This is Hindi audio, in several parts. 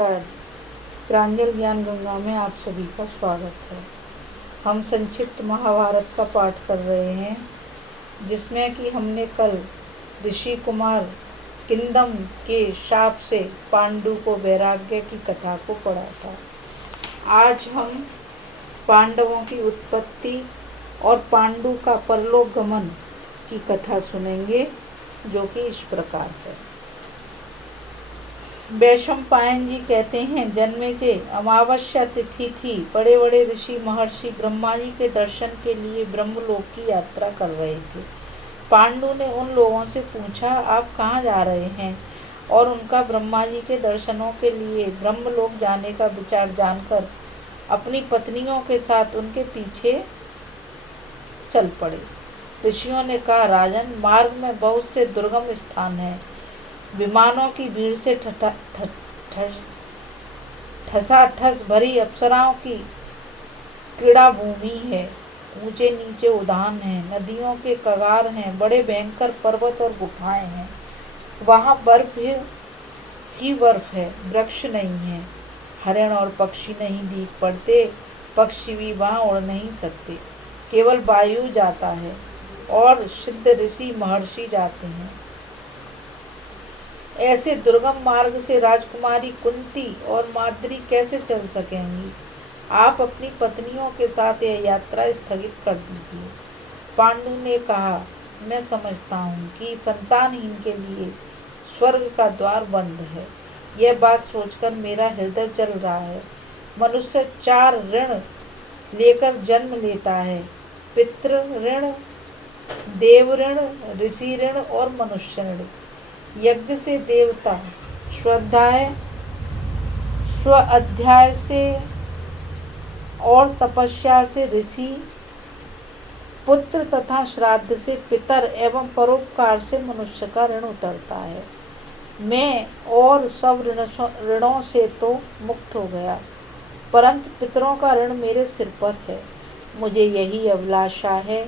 प्रांजल ज्ञान गंगा में आप सभी का स्वागत है। हम संक्षिप्त महाभारत का पाठ कर रहे हैं, जिसमें कि हमने कल ऋषि कुमार किंदम के शाप से पांडु को वैराग्य की कथा को पढ़ा था। आज हम पांडवों की उत्पत्ति और पांडु का परलोक गमन की कथा सुनेंगे, जो कि इस प्रकार है। वैशंपायन जी कहते हैं, जन्मेजय अमावस्या तिथि थी। बड़े बड़े ऋषि महर्षि ब्रह्मा जी के दर्शन के लिए ब्रह्मलोक की यात्रा कर रहे थे। पांडु ने उन लोगों से पूछा, आप कहाँ जा रहे हैं? और उनका ब्रह्मा जी के दर्शनों के लिए ब्रह्मलोक जाने का विचार जानकर अपनी पत्नियों के साथ उनके पीछे चल पड़े। ऋषियों ने कहा, राजन, मार्ग में बहुत से दुर्गम स्थान हैं। विमानों की भीड़ से ठसाठस भरी अप्सराओं की क्रीड़ा भूमि है। ऊंचे नीचे उद्यान हैं, नदियों के कगार हैं, बड़े भयंकर पर्वत और गुफाएं हैं। वहाँ बर्फ ही बर्फ है, वृक्ष नहीं है, हरिण और पक्षी नहीं दिख पड़ते, पक्षी भी वहाँ उड़ नहीं सकते, केवल वायु जाता है और सिद्ध ऋषि महर्षि जाते हैं। ऐसे दुर्गम मार्ग से राजकुमारी कुंती और माद्री कैसे चल सकेंगी? आप अपनी पत्नियों के साथ यह यात्रा स्थगित कर दीजिए। पांडु ने कहा, मैं समझता हूँ कि संतानहीन के लिए स्वर्ग का द्वार बंद है। यह बात सोचकर मेरा हृदय जल रहा है। मनुष्य 4 ऋण लेकर जन्म लेता है: पितृ ऋण, देव ऋण, ऋषि ऋण और मनुष्य ऋण। यज्ञ से देवता, स्वाध्याय से और तपस्या से ऋषि, पुत्र तथा श्राद्ध से पितर एवं परोपकार से मनुष्य का ऋण उतरता है। मैं और सब ऋणों से तो मुक्त हो गया, परंतु पितरों का ऋण मेरे सिर पर है। मुझे यही अभिलाषा है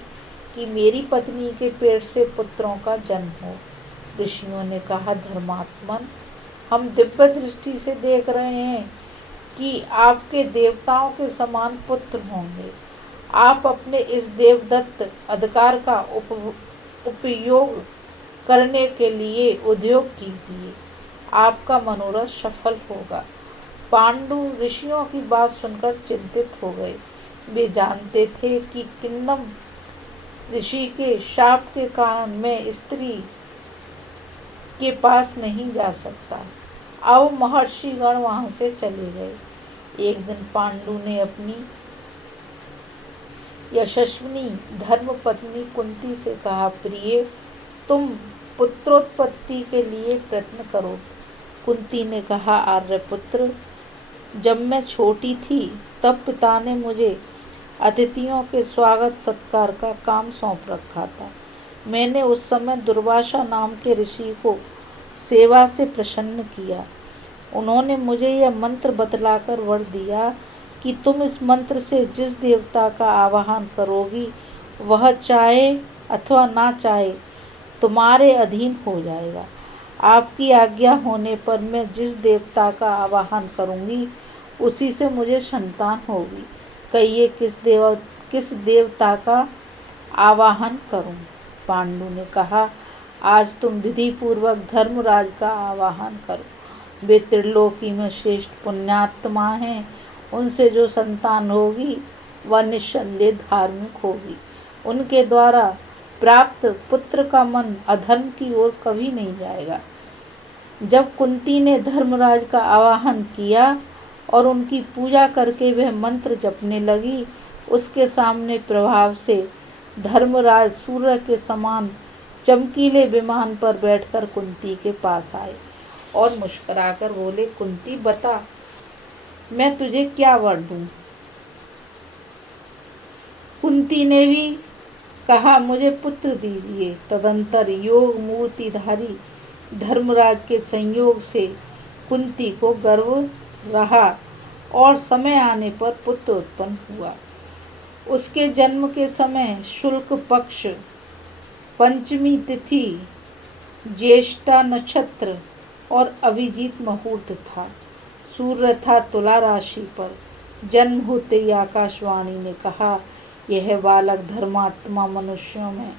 कि मेरी पत्नी के पेट से पुत्रों का जन्म हो। ऋषियों ने कहा, धर्मात्मन, हम दिव्य दृष्टि से देख रहे हैं कि आपके देवताओं के समान पुत्र होंगे। आप अपने इस देवदत्त अधिकार का उपयोग करने के लिए उद्योग कीजिए, आपका मनोरथ सफल होगा। पांडु ऋषियों की बात सुनकर चिंतित हो गए। वे जानते थे कि किंदम ऋषि के शाप के कारण मैं स्त्री के पास नहीं जा सकता। अब महर्षि गण वहां से चले गए। एक दिन पांडु ने अपनी यशस्विनी धर्म पत्नी कुंती से कहा, प्रिय, तुम पुत्रोत्पत्ति के लिए प्रयत्न करो। कुंती ने कहा, आर्यपुत्र, जब मैं छोटी थी तब पिता ने मुझे अतिथियों के स्वागत सत्कार का काम सौंप रखा था। मैंने उस समय दुर्वासा नाम के ऋषि को सेवा से प्रसन्न किया। उन्होंने मुझे यह मंत्र बतलाकर वर दिया कि तुम इस मंत्र से जिस देवता का आवाहन करोगी, वह चाहे अथवा ना चाहे तुम्हारे अधीन हो जाएगा। आपकी आज्ञा होने पर मैं जिस देवता का आवाहन करूंगी, उसी से मुझे संतान होगी। कहिए किस देवता का आवाहन करूं? पांडु ने कहा, आज तुम विधि पूर्वक धर्मराज का आवाहन करो। वे त्रिलोकी में श्रेष्ठ पुण्यात्मा हैं। उनसे जो संतान होगी वह निस्संदेह धार्मिक होगी। उनके द्वारा प्राप्त पुत्र का मन अधर्म की ओर कभी नहीं जाएगा। जब कुंती ने धर्मराज का आवाहन किया और उनकी पूजा करके वह मंत्र जपने लगी, उसके सामने प्रभाव से धर्मराज सूर्य के समान चमकीले विमान पर बैठकर कुंती के पास आए और मुस्कुराकर बोले, कुंती, बता, मैं तुझे क्या वर दूं? कुंती ने भी कहा, मुझे पुत्र दीजिए। तदंतर योग मूर्तिधारी धर्मराज के संयोग से कुंती को गर्व रहा और समय आने पर पुत्र उत्पन्न हुआ। उसके जन्म के समय शुक्ल पक्ष पंचमी तिथि, ज्येष्ठा नक्षत्र और अभिजीत मुहूर्त था। सूर्य था तुला राशि पर। जन्म होते ही आकाशवाणी ने कहा, यह बालक धर्मात्मा मनुष्यों में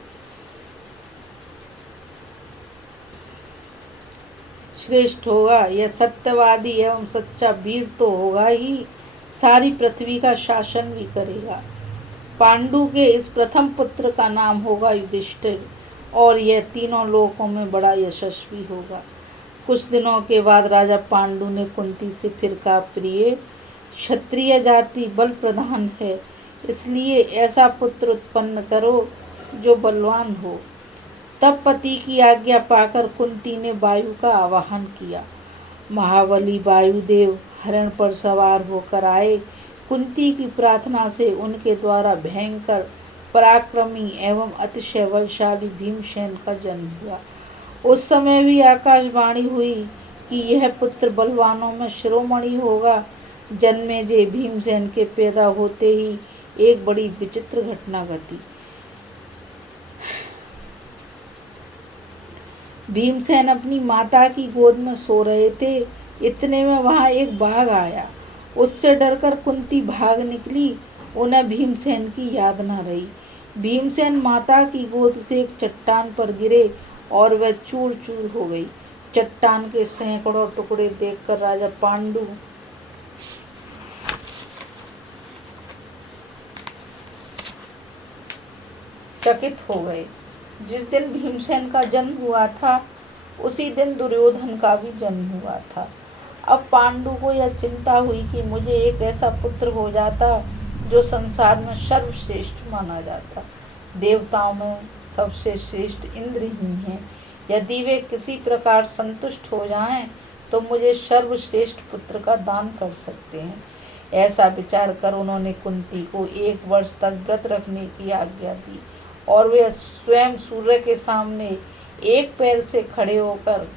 श्रेष्ठ होगा। यह सत्यवादी एवं सच्चा वीर तो होगा ही, सारी पृथ्वी का शासन भी करेगा। पांडु के इस प्रथम पुत्र का नाम होगा युधिष्ठिर, और यह तीनों लोकों में बड़ा यशस्वी होगा। कुछ दिनों के बाद राजा पांडु ने कुंती से फिर कहा, प्रिय, क्षत्रिय जाति बल प्रधान है, इसलिए ऐसा पुत्र उत्पन्न करो जो बलवान हो। तब पति की आज्ञा पाकर कुंती ने वायु का आवाहन किया। महाबली वायुदेव हरण पर सवार होकर आए। कुंती की प्रार्थना से उनके द्वारा भयंकर पराक्रमी एवं अतिशय बलशाली भीमसेन का जन्म हुआ। उस समय भी आकाशवाणी हुई कि यह पुत्र बलवानों में शिरोमणि होगा। जन्मेजय भीमसेन के पैदा होते ही एक बड़ी विचित्र घटना घटी। भीमसेन अपनी माता की गोद में सो रहे थे। इतने में वहां एक बाघ आया। उससे डरकर कुंती भाग निकली। उन्हें भीमसेन की याद न रही। भीमसेन माता की गोद से एक चट्टान पर गिरे और वह चूर चूर हो गई। चट्टान के सैकड़ों टुकड़े देखकर राजा पांडु चकित हो गए। जिस दिन भीमसेन का जन्म हुआ था, उसी दिन दुर्योधन का भी जन्म हुआ था। अब पांडु को यह चिंता हुई कि मुझे एक ऐसा पुत्र हो जाता जो संसार में सर्वश्रेष्ठ माना जाता। देवताओं में सबसे श्रेष्ठ इंद्र ही हैं। यदि वे किसी प्रकार संतुष्ट हो जाएं, तो मुझे सर्वश्रेष्ठ पुत्र का दान कर सकते हैं। ऐसा विचार कर उन्होंने कुंती को 1 वर्ष तक व्रत रखने की आज्ञा दी, और वे स्वयं सूर्य के सामने एक पैर से खड़े होकर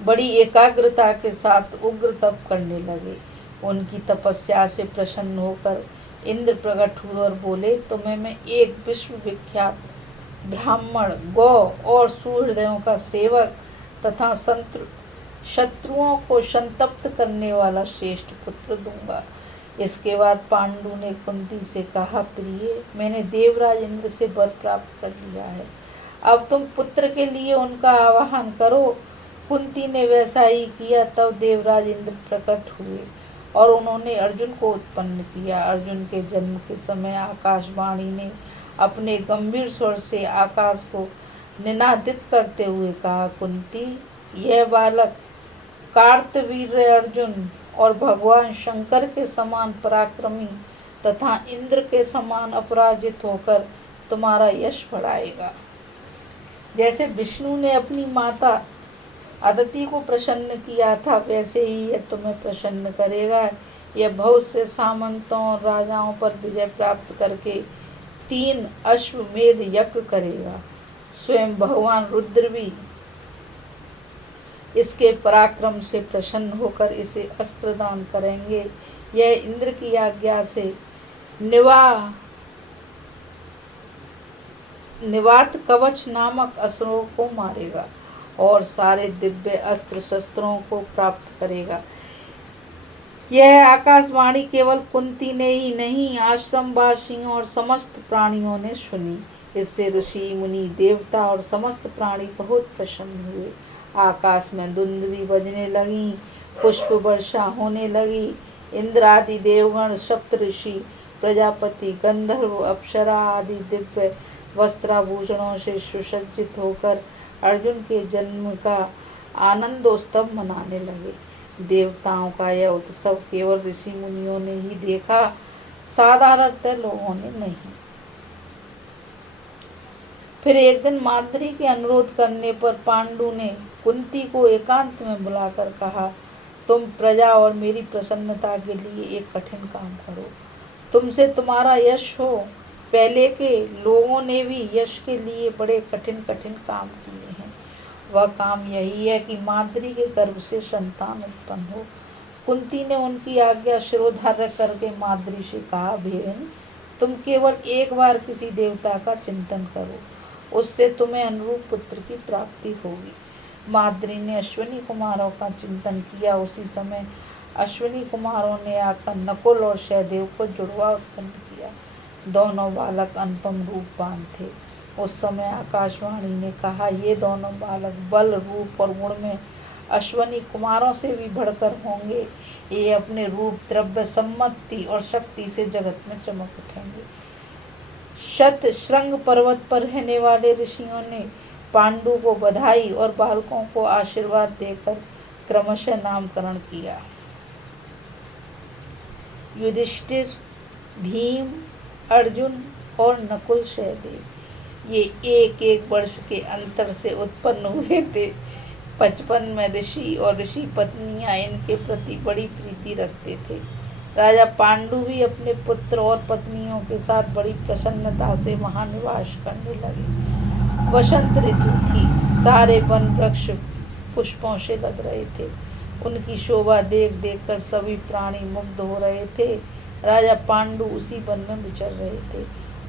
बड़ी एकाग्रता के साथ उग्र तप करने लगे। उनकी तपस्या से प्रसन्न होकर इंद्र प्रकट हुए और बोले, तुम्हें मैं एक विश्वविख्यात ब्राह्मण, गौ और सुहृदयों का सेवक तथा शत्रुओं को संतप्त करने वाला श्रेष्ठ पुत्र दूंगा। इसके बाद पांडु ने कुंती से कहा, प्रिय, मैंने देवराज इंद्र से वर प्राप्त कर लिया है। अब तुम पुत्र के लिए उनका आवाहन करो। कुंती ने वैसा ही किया। तब देवराज इंद्र प्रकट हुए और उन्होंने अर्जुन को उत्पन्न किया। अर्जुन के जन्म के समय आकाशवाणी ने अपने गंभीर स्वर से आकाश को निनादित करते हुए कहा, कुंती, यह बालक कार्तवीर्य अर्जुन और भगवान शंकर के समान पराक्रमी तथा इंद्र के समान अपराजित होकर तुम्हारा यश बढ़ाएगा। जैसे विष्णु ने अपनी माता अदिति को प्रसन्न किया था, वैसे ही यह तुम्हें प्रसन्न करेगा। यह बहुत से सामंतों और राजाओं पर विजय प्राप्त करके 3 अश्वमेध यज्ञ करेगा। स्वयं भगवान रुद्र भी इसके पराक्रम से प्रसन्न होकर इसे अस्त्र दान करेंगे। यह इंद्र की आज्ञा से निवात कवच नामक असुरों को मारेगा और सारे दिव्य अस्त्र शस्त्रों को प्राप्त करेगा। यह आकाशवाणी केवल कुंती ने ही नहीं, आश्रमवासियों और समस्त प्राणियों ने सुनी। इससे ऋषि, मुनि, देवता और समस्त प्राणी बहुत प्रसन्न हुए। आकाश में दुंदुभी बजने लगी, पुष्प वर्षा होने लगी। इंद्र आदि देवगण, सप्तऋषि, प्रजापति, गंधर्व, अप्सरा आदि दिव्य वस्त्राभूषणों से सुसज्जित होकर अर्जुन के जन्म का आनंदोत्सव मनाने लगे। देवताओं का यह उत्सव केवल ऋषि मुनियों ने ही देखा, साधारणतः लोगों ने नहीं। फिर एक दिन माद्री के अनुरोध करने पर पांडु ने कुंती को एकांत में बुलाकर कहा, तुम प्रजा और मेरी प्रसन्नता के लिए एक कठिन काम करो। तुमसे तुम्हारा यश हो। पहले के लोगों ने भी यश के लिए बड़े कठिन कठिन काम किए हैं। वह काम यही है कि माद्री के गर्भ से संतान उत्पन्न हो। कुंती ने उनकी आज्ञा शिरोधार्य करके माद्री से कहा, बहन, तुम केवल एक बार किसी देवता का चिंतन करो, उससे तुम्हें अनुरूप पुत्र की प्राप्ति होगी। माद्री ने अश्विनी कुमारों का चिंतन किया। उसी समय अश्विनी कुमारों ने आकर नकुल और सहदेव को जुड़वा उत्पन्न किया। दोनों बालक अनुपम रूपवान थे। उस समय आकाशवाणी ने कहा, ये दोनों बालक बल, रूप और गुण में अश्विनी कुमारों से भी बढ़कर होंगे। ये अपने रूप, द्रव्य, सम्मति और शक्ति से जगत में चमक उठेंगे। शतशृंग पर्वत पर रहने वाले ऋषियों ने पांडु को बधाई और बालकों को आशीर्वाद देकर क्रमशः नामकरण किया। युधिष्ठिर, भीम, अर्जुन और नकुल, सहदेव ये एक एक वर्ष के अंतर से उत्पन्न हुए थे। बचपन में ऋषि और ऋषि पत्नियां इनके प्रति बड़ी प्रीति रखते थे। राजा पांडु भी अपने पुत्र और पत्नियों के साथ बड़ी प्रसन्नता से वहां निवास करने लगे। वसंत ऋतु थी। सारे वन वृक्ष पुष्पों से लग रहे थे। उनकी शोभा देख देख कर सभी प्राणी मुग्ध हो रहे थे। राजा पांडु उसी वन में विचर रहे थे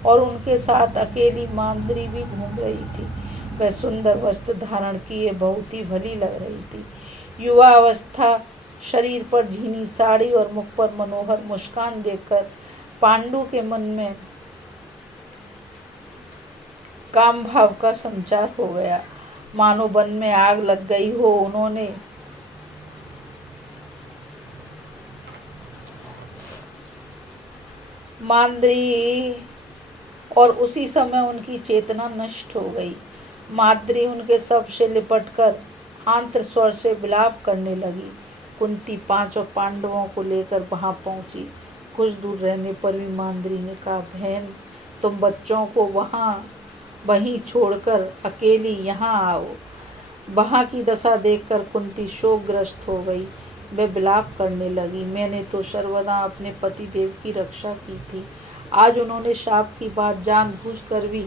और उनके साथ अकेली माद्री भी घूम रही थी। वह सुंदर वस्त्र धारण किए बहुत ही भली लग रही थी। युवा अवस्था, शरीर पर झीनी साड़ी और मुख पर मनोहर मुस्कान देखकर पांडु के मन में काम भाव का संचार हो गया। मानो वन में आग लग गई हो। उन्होंने माद्री और उसी समय उनकी चेतना नष्ट हो गई। माद्री उनके शव से लिपटकर आंत्र स्वर से विलाप करने लगी। कुंती पांचों पांडवों को लेकर वहां पहुंची। कुछ दूर रहने पर भी माद्री ने कहा, बहन, तुम बच्चों को वहीं छोड़कर अकेली यहाँ आओ। वहां की दशा देखकर कुंती शोकग्रस्त हो गई। वह विलाप करने लगी, मैंने तो सर्वदा अपने पति देव की रक्षा की थी। आज उन्होंने शाप की बात जानबूझकर भी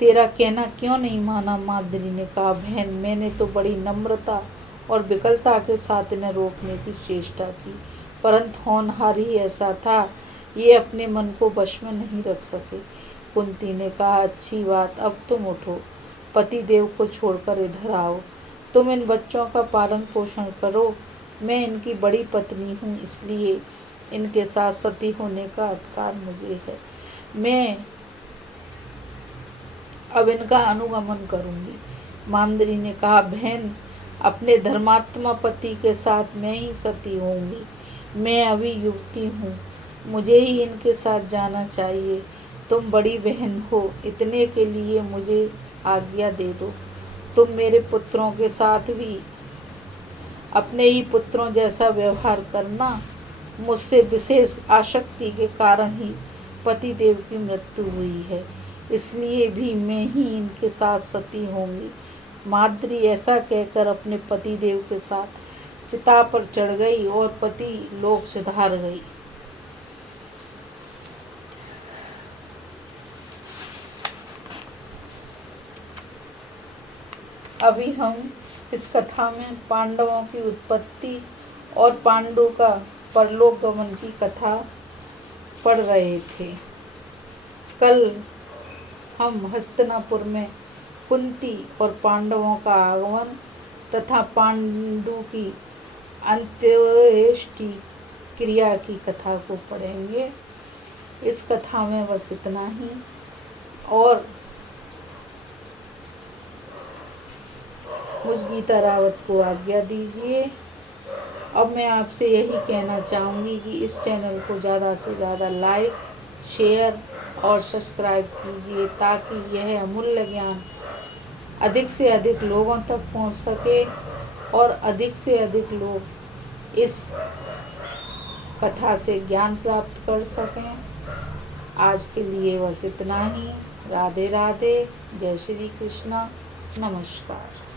तेरा कहना क्यों नहीं माना। माद्री ने कहा, बहन, मैंने तो बड़ी नम्रता और विकलता के साथ इन्हें रोकने की चेष्टा की, परंतु होनहार ही ऐसा था, ये अपने मन को वश में नहीं रख सके। कुंती ने कहा, अच्छी बात, अब तुम उठो, पति देव को छोड़कर इधर आओ। तुम इन बच्चों का पालन पोषण करो। मैं इनकी बड़ी पत्नी हूँ, इसलिए इनके साथ सती होने का अधिकार मुझे है। मैं अब इनका अनुगमन करूंगी। माद्री ने कहा, बहन, अपने धर्मात्मा पति के साथ मैं ही सती होंगी। मैं अभी युवती हूँ, मुझे ही इनके साथ जाना चाहिए। तुम बड़ी बहन हो, इतने के लिए मुझे आज्ञा दे दो। तुम मेरे पुत्रों के साथ भी अपने ही पुत्रों जैसा व्यवहार करना। मुझसे विशेष आसक्ति के कारण ही पति देव की मृत्यु हुई है, इसलिए भी मैं ही इनके साथ सती होंगी। माद्री ऐसा कहकर अपने पति देव के साथ चिता पर चढ़ गई और पति लोक सिधार गई। अभी हम इस कथा में पांडवों की उत्पत्ति और पांडु का परलोक गमन की कथा पढ़ रहे थे। कल हम हस्तिनापुर में कुंती और पांडवों का आगमन तथा पांडु की अंत्येष्टि क्रिया की कथा को पढ़ेंगे। इस कथा में बस इतना ही। और मुझ गीता रावत को आज्ञा दीजिए। अब मैं आपसे यही कहना चाहूँगी कि इस चैनल को ज़्यादा से ज़्यादा लाइक, शेयर और सब्सक्राइब कीजिए, ताकि यह अमूल्य ज्ञान अधिक से अधिक लोगों तक पहुंच सके और अधिक से अधिक लोग इस कथा से ज्ञान प्राप्त कर सकें। आज के लिए बस इतना ही। राधे राधे। जय श्री कृष्णा। नमस्कार।